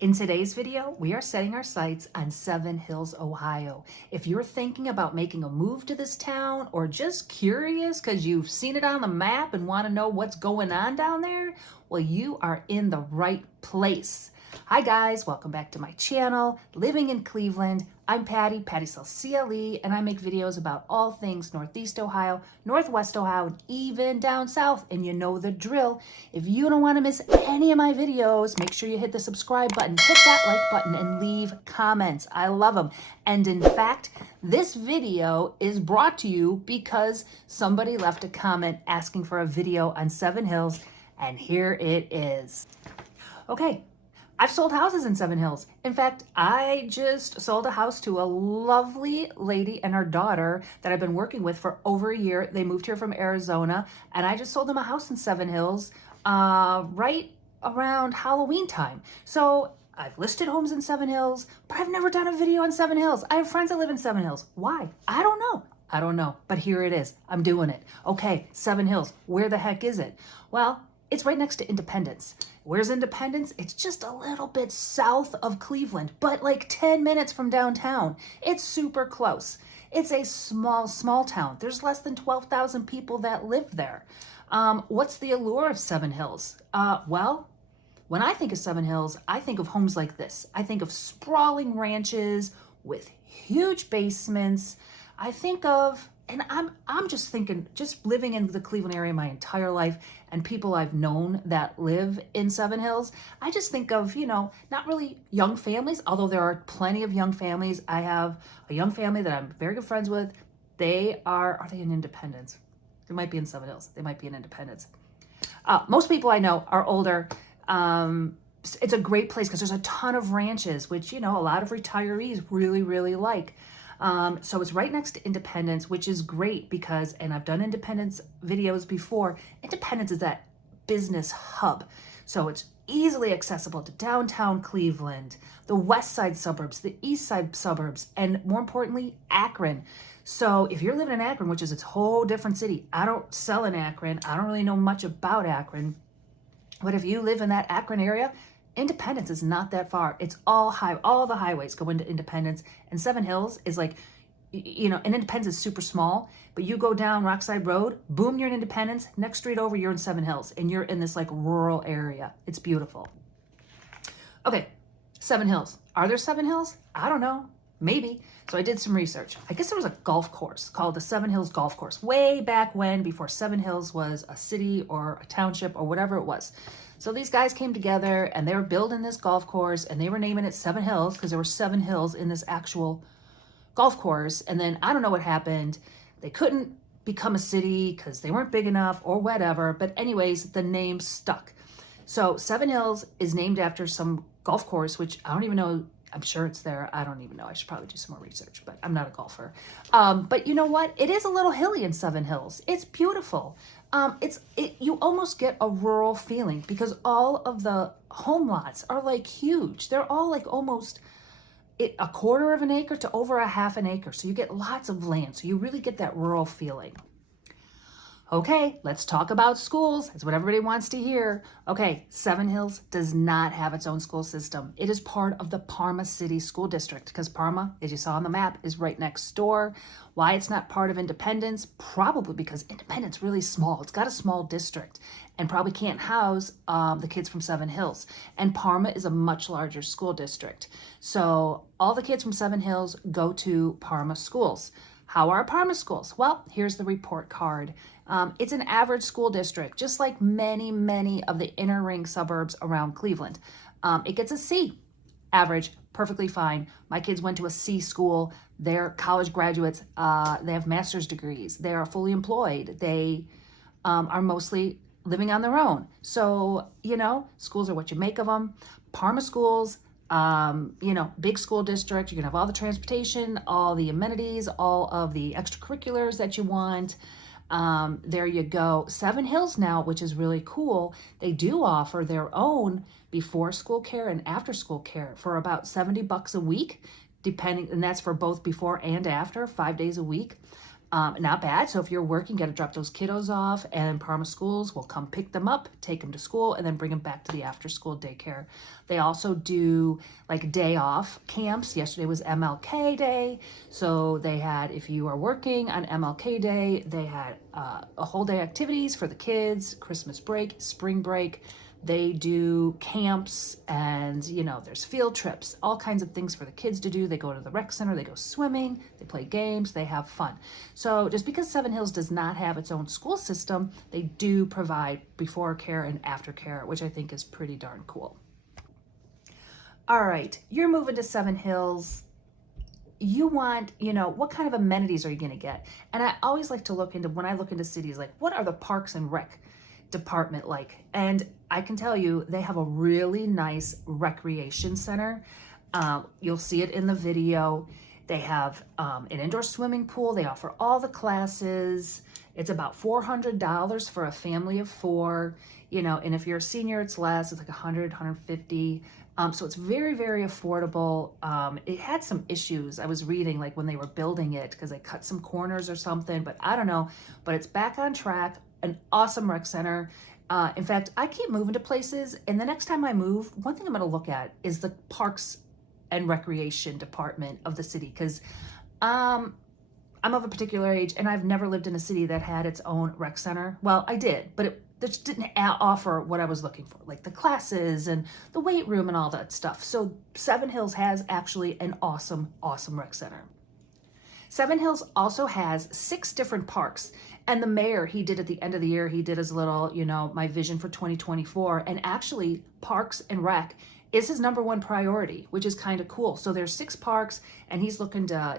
In today's video, we are setting our sights on Seven Hills, Ohio. If you're thinking about making a move to this town or just curious because you've seen it on the map and want to know what's going on down there, well, you are in the right place. Hi guys, welcome back to my channel, Living in Cleveland. I'm Patty sells CLE, and I make videos about all things Northeast Ohio, Northwest Ohio, and even down south, and you know the drill. If you don't want to miss any of my videos, make sure you hit the subscribe button, hit that like button, and leave comments. I love them. And in fact, this video is brought to you because somebody left a comment asking for a video on Seven Hills, and here it is. Okay. I've sold houses in Seven Hills. In fact, I just sold a house to a lovely lady and her daughter that I've been working with for over a year. They moved here from Arizona, and I just sold them a house in Seven Hills right around Halloween time. So I've listed homes in Seven Hills, but I've never done a video on Seven Hills. I have friends that live in Seven Hills. Why? I don't know, but here it is. I'm doing it. Okay, Seven Hills, where the heck is it? Well, it's right next to Independence. Where's Independence? It's just a little bit south of Cleveland, but like 10 minutes from downtown. It's super close. It's a small town. There's less than 12,000 people that live there. What's the allure of Seven Hills? Well, when I think of Seven Hills, I think of homes like this. I think of sprawling ranches with huge basements. I think of, and I'm just thinking, just living in the Cleveland area my entire life and people I've known that live in Seven Hills, I just think of, not really young families, although there are plenty of young families. I have a young family that I'm very good friends with. Are they in Independence? They might be in Seven Hills. They might be in Independence. Most people I know are older. It's a great place because there's a ton of ranches, which, a lot of retirees really, really like. So it's right next to Independence, which is great because, and I've done Independence videos before, Independence is that business hub. So it's easily accessible to downtown Cleveland, the west side suburbs, the east side suburbs, and more importantly, Akron. So if you're living in Akron, which is its whole different city, I don't sell in Akron. I don't really know much about Akron. But if you live in that Akron area, Independence is not that far. It's all the highways go into Independence, and Seven Hills is like, and Independence is super small, but you go down Rockside Road, boom, you're in Independence. Next street over, you're in Seven Hills, and you're in this like rural area. It's beautiful. Okay, Seven Hills. Are there Seven Hills? I don't know. Maybe. So I did some research. I guess there was a golf course called the Seven Hills Golf Course way back when, before Seven Hills was a city or a township or whatever it was. So these guys came together and they were building this golf course and they were naming it Seven Hills because there were 7 hills in this actual golf course. And then I don't know what happened. They couldn't become a city because they weren't big enough or whatever. But anyways, the name stuck. So Seven Hills is named after some golf course, which I don't even know. I'm sure it's there. I don't even know. I should probably do some more research, but I'm not a golfer. But you know what? It is a little hilly in Seven Hills. It's beautiful. You almost get a rural feeling because all of the home lots are like huge. They're all like almost a quarter of an acre to over a half an acre. So you get lots of land. So you really get that rural feeling. Okay, let's talk about schools. That's what everybody wants to hear. Okay, Seven Hills does not have its own school system. It is part of the Parma City School District because Parma, as you saw on the map, is right next door. Why it's not part of Independence? Probably because Independence is really small. It's got a small district and probably can't house the kids from Seven Hills. And Parma is a much larger school district. So all the kids from Seven Hills go to Parma schools. How are Parma schools? Well, here's the report card. It's an average school district, just like many of the inner ring suburbs around Cleveland. It gets a C, average, perfectly fine. My kids went to a C school. They're college graduates. They have master's degrees. They are fully employed. They are mostly living on their own. So, schools are what you make of them. Parma schools, big school district. You're gonna have all the transportation, all the amenities, all of the extracurriculars that you want. There you go. Seven Hills now, which is really cool, they do offer their own before school care and after school care for about $70 a week, depending, and that's for both before and after, 5 days a week. Not bad. So if you're working, got to drop those kiddos off, and Parma schools will come pick them up, take them to school, and then bring them back to the after school daycare. They also do like day off camps. Yesterday was MLK Day. So they had, if you are working on MLK Day, they had a whole day activities for the kids, Christmas break, spring break. They do camps, and there's field trips, all kinds of things for the kids to do. They go to the rec center, they go swimming, they play games, they have fun. So just because Seven Hills does not have its own school system, they do provide before care and after care, which I think is pretty darn cool. All right, you're moving to Seven Hills. You want, what kind of amenities are you going to get? And I always like to look into, when I look into cities, like what are the parks and rec department like? And I can tell you they have a really nice recreation center. You'll see it in the video. They have an indoor swimming pool. They offer all the classes. It's about $400 for a family of 4, and if you're a senior, it's less. It's like 100, 150. So it's very, very affordable. It had some issues. I was reading like when they were building it because they cut some corners or something, but I don't know. But it's back on track. An awesome rec center. In fact, I keep moving to places, and the next time I move, one thing I'm going to look at is the parks and recreation department of the city, because I'm of a particular age, and I've never lived in a city that had its own rec center. Well, I did, but it just didn't offer what I was looking for, like the classes and the weight room and all that stuff. So Seven Hills has actually an awesome, awesome rec center. Seven Hills also has 6 different parks, and the mayor, he did at the end of the year, he did his little, my vision for 2024, and actually Parks and Rec is his #1 priority, which is kind of cool. So there's 6 parks, and he's looking to,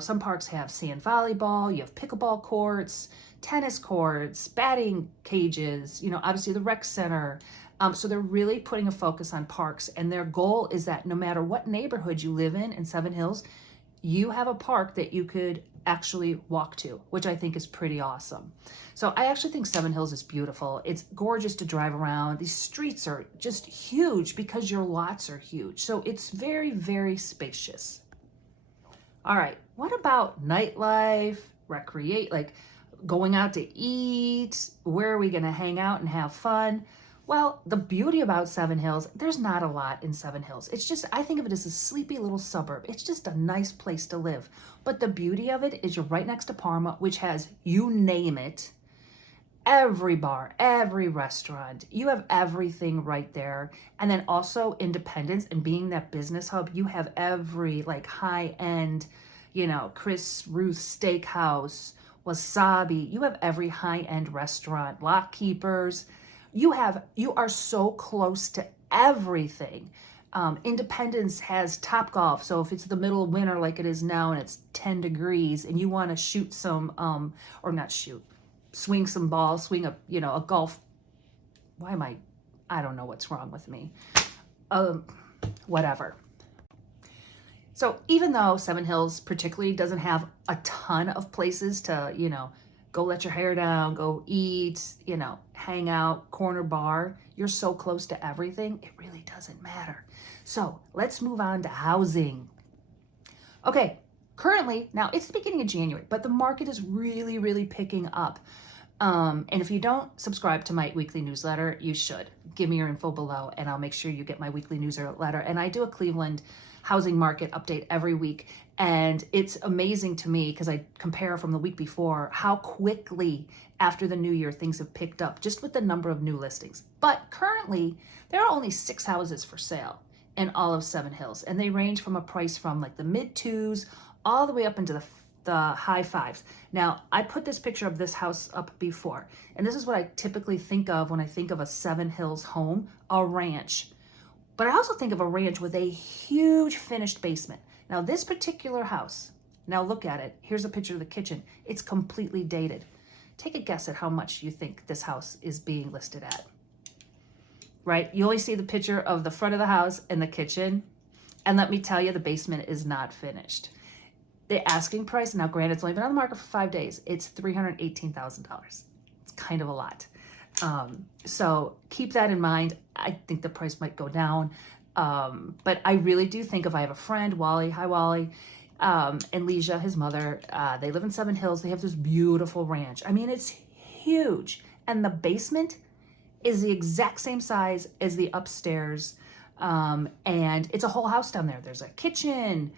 some parks have sand volleyball, you have pickleball courts, tennis courts, batting cages, obviously the rec center. So they're really putting a focus on parks, and their goal is that no matter what neighborhood you live in Seven Hills, you have a park that you could actually walk to, which I think is pretty awesome. So I actually think Seven Hills is beautiful. It's gorgeous to drive around. These streets are just huge because your lots are huge. So it's very, very spacious. All right, what about nightlife, recreate, like going out to eat? Where are we gonna hang out and have fun? Well, the beauty about Seven Hills, there's not a lot in Seven Hills. It's just, I think of it as a sleepy little suburb. It's just a nice place to live. But the beauty of it is you're right next to Parma, which has, you name it, every bar, every restaurant. You have everything right there. And then also Independence, and being that business hub, you have every like high-end, Chris Ruth Steakhouse, Wasabi. You have every high-end restaurant, Lock Keepers. You are so close to everything. Independence has Topgolf. So if it's the middle of winter like it is now and it's 10 degrees and you want to shoot some, swing some balls, swing a golf. I don't know what's wrong with me. Whatever. So even though Seven Hills particularly doesn't have a ton of places to, go let your hair down, go eat, hang out, corner bar, you're so close to everything, it really doesn't matter. So let's move on to housing. Okay, currently, now it's the beginning of January, but the market is really, really picking up. And if you don't subscribe to my weekly newsletter, you should. Give me your info below and I'll make sure you get my weekly newsletter. And I do a Cleveland housing market update every week. And it's amazing to me because I compare from the week before how quickly after the new year things have picked up just with the number of new listings. But currently there are only 6 houses for sale in all of Seven Hills. And they range from a price from like the mid-2s all the way up into the high 5s. Now, I put this picture of this house up before, and this is what I typically think of when I think of a Seven Hills home, a ranch. But I also think of a ranch with a huge finished basement. Now, this particular house, now look at it. Here's a picture of the kitchen. It's completely dated. Take a guess at how much you think this house is being listed at. Right? You only see the picture of the front of the house and the kitchen. And let me tell you, the basement is not finished. The asking price, now granted, it's only been on the market for 5 days. It's $318,000. It's kind of a lot. So keep that in mind. I think the price might go down. But I really do think if I have a friend, Wally, hi Wally, And Leisha, his mother, they live in Seven Hills. They have this beautiful ranch. I mean, it's huge. And the basement is the exact same size as the upstairs. And it's a whole house down there. There's a kitchen.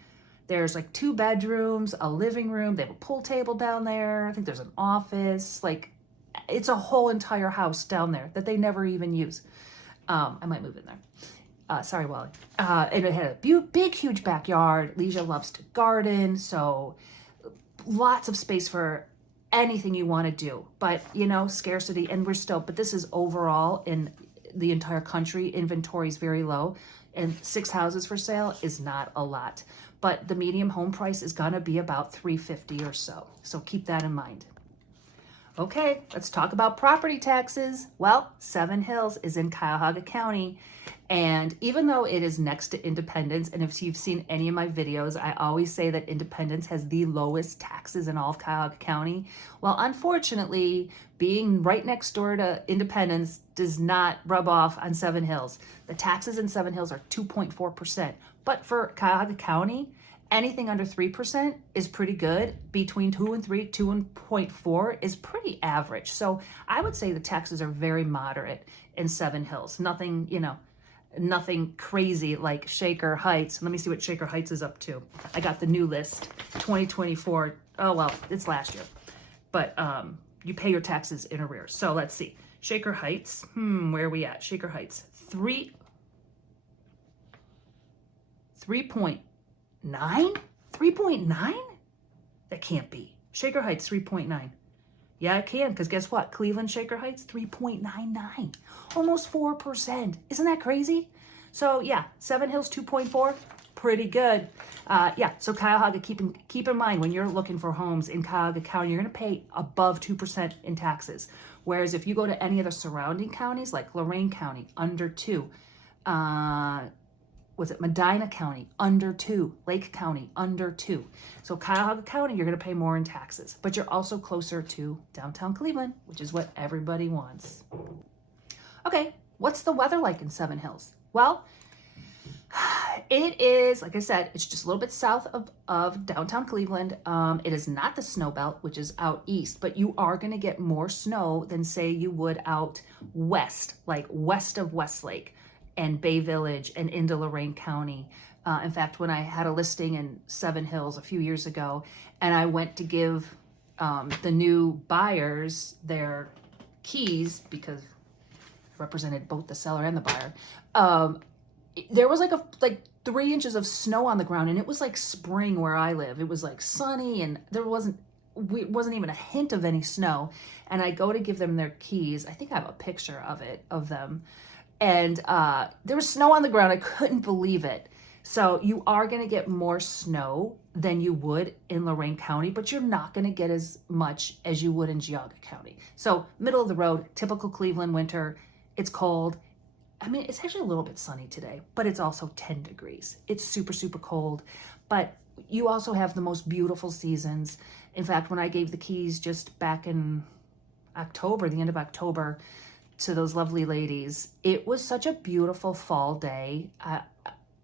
There's like 2 bedrooms, a living room. They have a pool table down there. I think there's an office. Like, it's a whole entire house down there that they never even use. I might move in there. Sorry, Wally. And it had a big, huge backyard. Leisha loves to garden, so lots of space for anything you want to do. But, you know, scarcity, and but this is overall in the entire country. Inventory is very low, and 6 houses for sale is not a lot. But the medium home price is going to be about $350 or so. So keep that in mind. Okay, let's talk about property taxes. Well, Seven Hills is in Cuyahoga County, and even though it is next to Independence, and if you've seen any of my videos, I always say that Independence has the lowest taxes in all of Cuyahoga County. Well, unfortunately, being right next door to Independence does not rub off on Seven Hills. The taxes in Seven Hills are 2.4%, but for Cuyahoga County, anything under 3% is pretty good. Between 2 and 3, 2.4 is pretty average. So I would say the taxes are very moderate in Seven Hills. Nothing, you know, nothing crazy like Shaker Heights. Let me see what Shaker Heights is up to. I got the new list, 2024. Oh, well, it's last year. But you pay your taxes in arrears. So let's see. Shaker Heights. Where are we at? Shaker Heights. 3.9? 3.9? That can't be. Shaker Heights, 3.9. Yeah, it can, because guess what? Cleveland Shaker Heights, 3.99. Almost 4%. Isn't that crazy? So yeah, Seven Hills, 2.4. Pretty good. Yeah, so Cuyahoga, keep in mind, when you're looking for homes in Cuyahoga County, you're going to pay above 2% in taxes. Whereas if you go to any of the surrounding counties, like Lorain County, under 2. Medina County, under 2. Lake County, under 2. So Cuyahoga County, you're going to pay more in taxes, but you're also closer to downtown Cleveland, which is what everybody wants. Okay, what's the weather like in Seven Hills? Well, it is, like I said, it's just a little bit south of downtown Cleveland. It is not the snow belt, which is out east, but you are going to get more snow than, say, you would out west, like west of Westlake and Bay Village and into Lorain County. In fact, when I had a listing in Seven Hills a few years ago, and I went to give the new buyers their keys, because I represented both the seller and the buyer, there was like 3 inches of snow on the ground, and it was like spring where I live. It was like sunny, and there wasn't even a hint of any snow. And I go to give them their keys. I think I have a picture of them. And there was snow on the ground. I couldn't believe it. So you are going to get more snow than you would in Lorain County, but you're not going to get as much as you would in Cuyahoga County. So middle of the road, typical Cleveland winter. It's cold. I mean, it's actually a little bit sunny today, but it's also 10 degrees. It's super, super cold. But you also have the most beautiful seasons. In fact, when I gave the keys just back in October, the end of October, to those lovely ladies, it was such a beautiful fall day.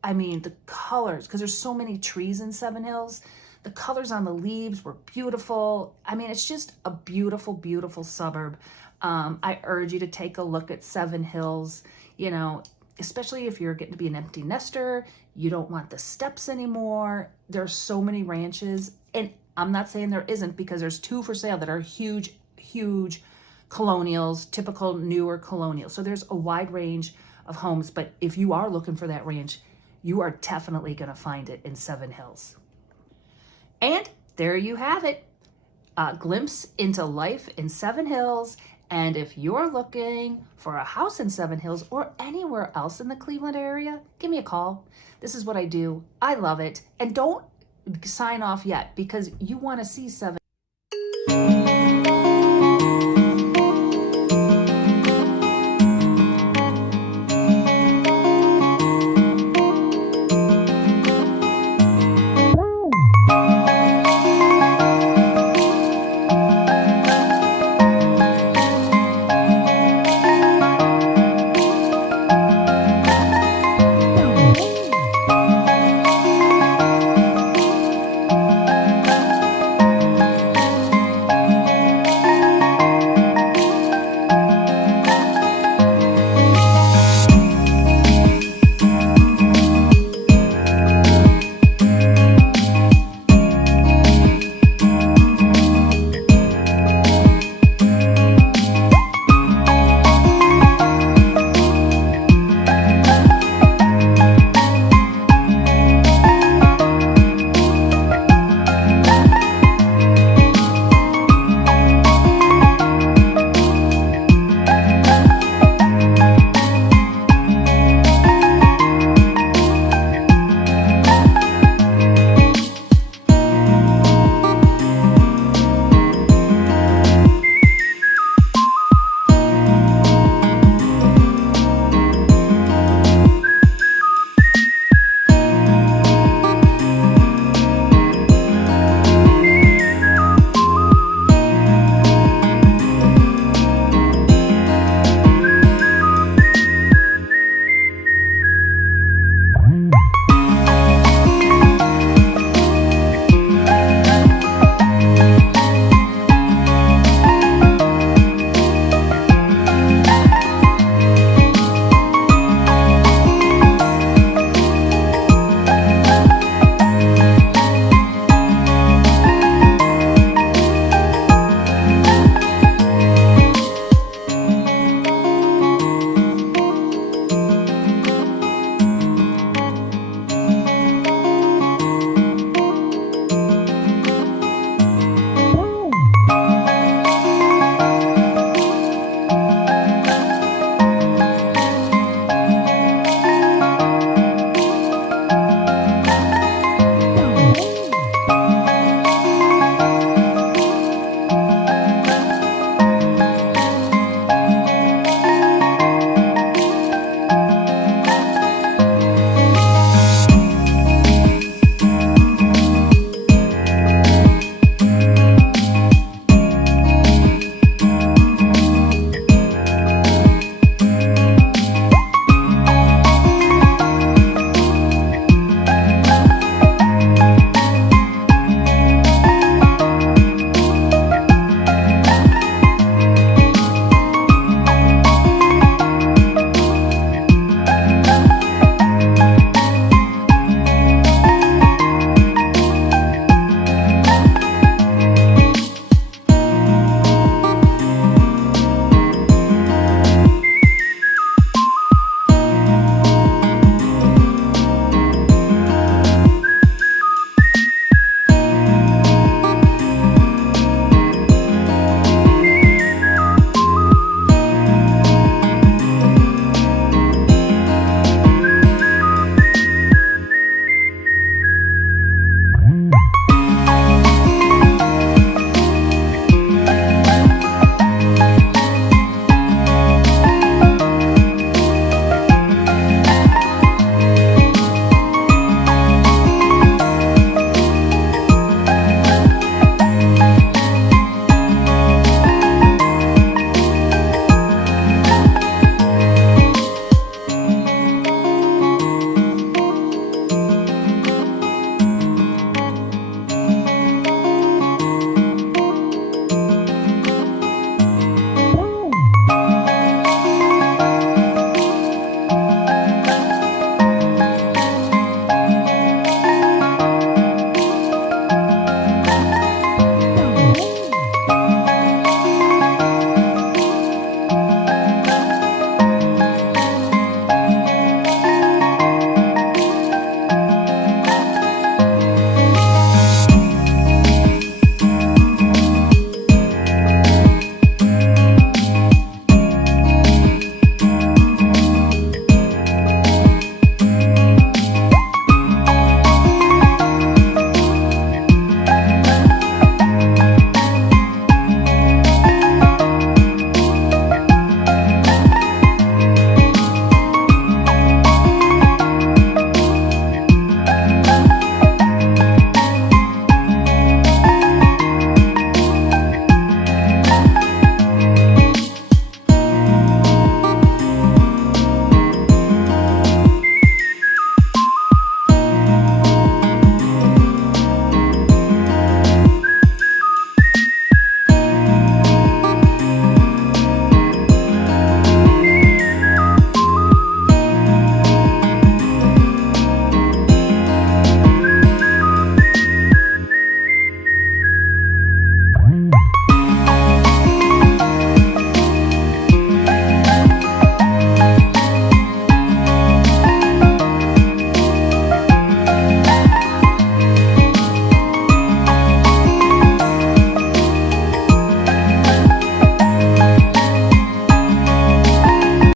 I mean, the colors, because there's so many trees in Seven Hills, the colors on the leaves were beautiful. I mean, it's just a beautiful, beautiful suburb. I urge you to take a look at Seven Hills, you know, especially if you're getting to be an empty nester, you don't want the steps anymore. There's so many ranches, and I'm not saying there isn't, because there's 2 for sale that are huge, huge colonials, typical newer colonials. So there's a wide range of homes, but if you are looking for that ranch, you are definitely going to find it in Seven Hills. And there you have it, a glimpse into life in Seven Hills. And if you're looking for a house in Seven Hills or anywhere else in the Cleveland area, give me a call. This is what I do. I love it. And don't sign off yet, because you want to see Seven